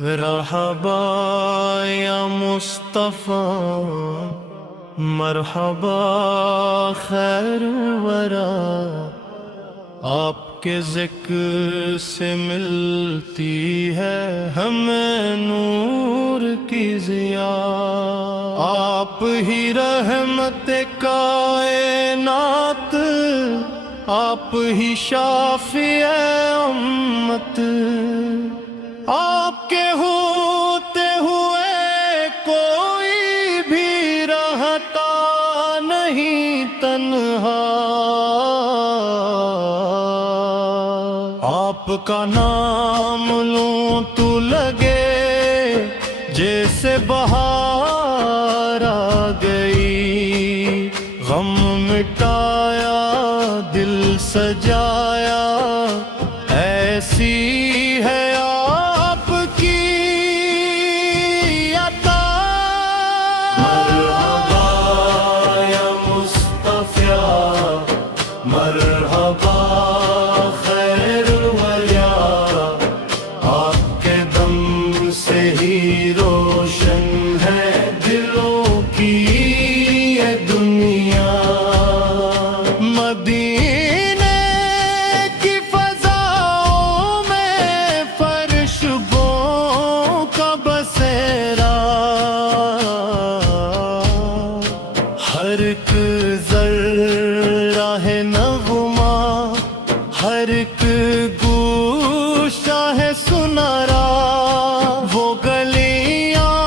مرحبا یا مصطفیٰ، مرحبا خیر ورا، آپ کے ذکر سے ملتی ہے ہمیں نور کی ضیا، آپ ہی رحمت کائنات، آپ ہی شافی امت، آپ کے ہوتے ہوئے کوئی بھی رہتا نہیں تنہا، آپ کا نام لوں تو لگے جیسے بہار آ گئی، غم مٹایا دل سجایا، ایسی ہے آپ کی عطا۔ مرحبا یا مصطفیٰ، مرحبا خیر وریا، آپ کے دم سے ہی روشن ہے دلوں کی یہ دنیا، مدینے کی فضاؤں میں فرش بو کا بسیرا، ہر ایک ذرہ ہے نغمہ، ہر ایک گوشہ ہے سنارا، وہ گلیاں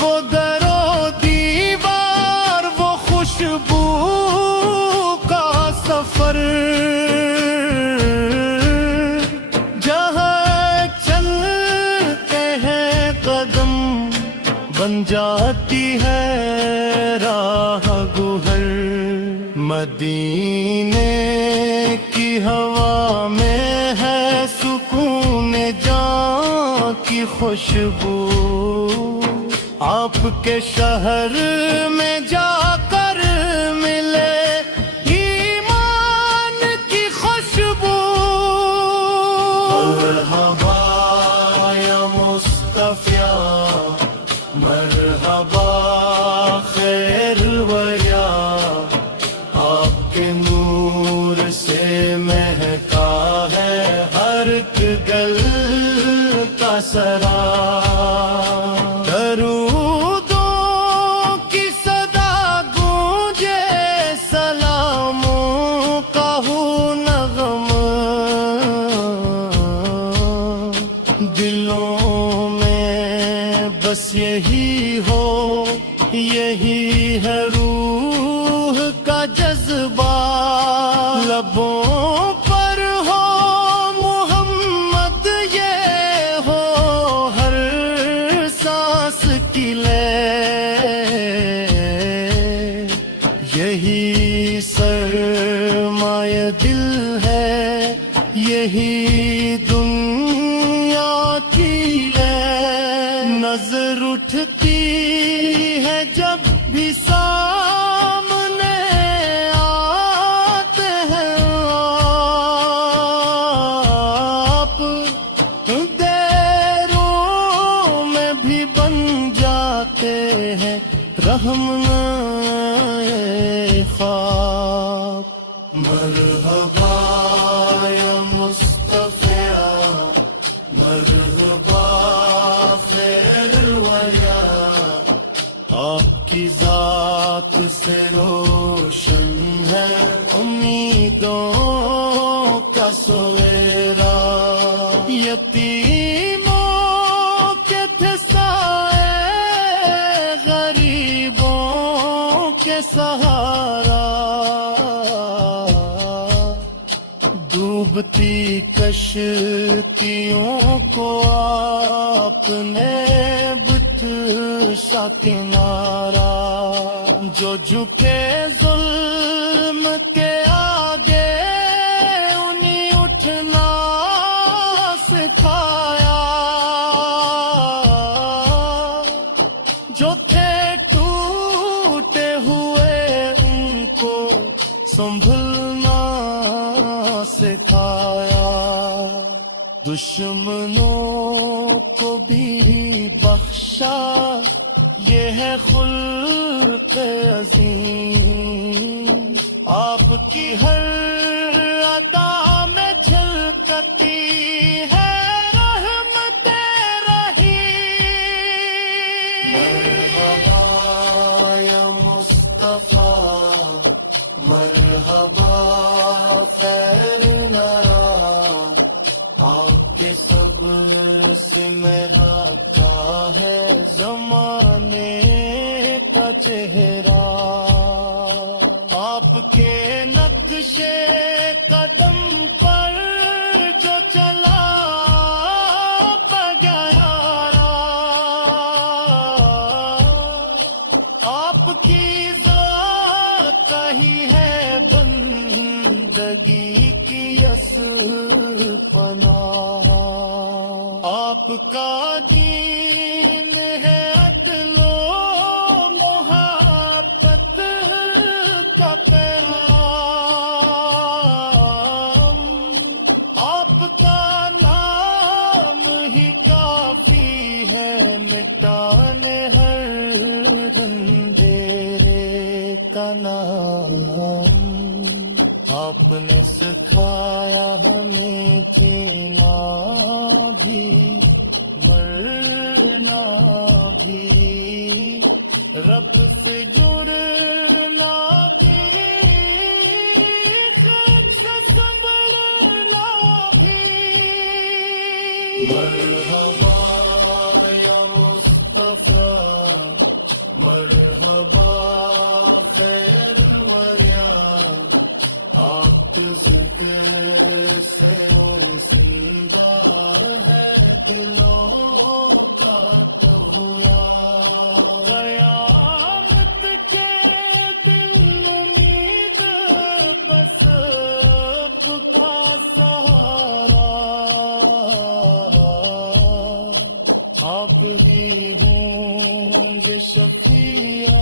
وہ در و دیوار، وہ خوشبو کا سفر، جہاں چلتے ہیں قدم بن جاتی ہے راہ گہر، مدینے کی ہوا میں ہے سکون جاں کی خوشبو، آپ کے شہر میں جا کر ملے ایمان کی خوشبو۔ مرحبا یا مصطفیٰ، مرحبا خیر وریا، آپ کے نور سے مہکا ہے ہر ایک گل کا سرا، درودوں کی صدا گونجے، سلاموں کا ہو نغمہ، دلوں میں بس یہی ہو، یہی ہے روح کا جذبہ، لبوں پر ہو محمد یہ ہو ہر سانس کی لے، یہی سرمایہ دل ہے، یہی دنیا کی لے، نظر اٹھتی ہے جب بھی سامنے آتے ہیں آپ، دیروں میں بھی بن جاتے ہیں رحمنائے خواب۔ مرحبا یا مصطفیٰ، مرحبا خیر الوریا، آپ کی ذات سے روشن ہے امیدوں کا سویرا، یتیموں کے تھے سائے، غریبوں کے سہارا، ڈوبتی کشتیوں کو آپ نے بت سا کنارا، جو جھکے ظلم کے آگے انہیں اٹھنا سکھایا، جو تھے ٹوٹے ہوئے ان کو سنبھلنا سکھایا، دشمنوں کو بھی بخشا، یہ ہے خلق عظیم، آپ کی ہر ادا میں جھلکتی ہے رحمت رحیم۔ مرحبا یا مصطفیٰ، مرحبا خیر نرا، آپ کے صبر سے مہکا ہے زمانے کا چہرہ، آپ کے نقشے قدم پر جو چلا پگارا، آپ کی ذات کا ہی ہے بندگی کی اصل پناہ، آپ کا دین ہے عدل و محبت کا پیغام، آپ کا نام ہی کافی ہے مٹانے ہر اندھیرے کا نام، آپ نے سکھایا ہمیں جینا بھی مرنا بھی، رب سے جڑنا بھی، خود سے سنبھلنا بھی۔ مرحبا یا مصطفیٰ، مرحبا خیر وریا، آپ کے ذکر سے زندہ ہے دلوں کا تغیا، قیامت کے دن امید بس آپ کا سہارا، آپ ہی ہوں گے شفیع،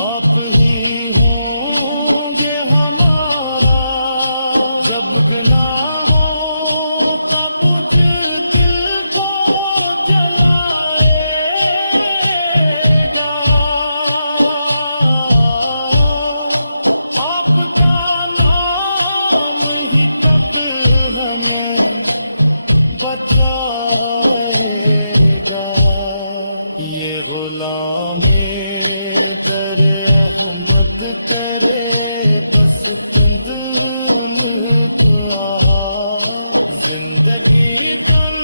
آپ ہی ہوں گے ہمارا، جب گناہوں کا بجھ دل کو جلائے گا، آپ کا نام ہی کب ہمیں بچائے گا، یہ غلام در احمد کرے بس کندن کا، زندگی کل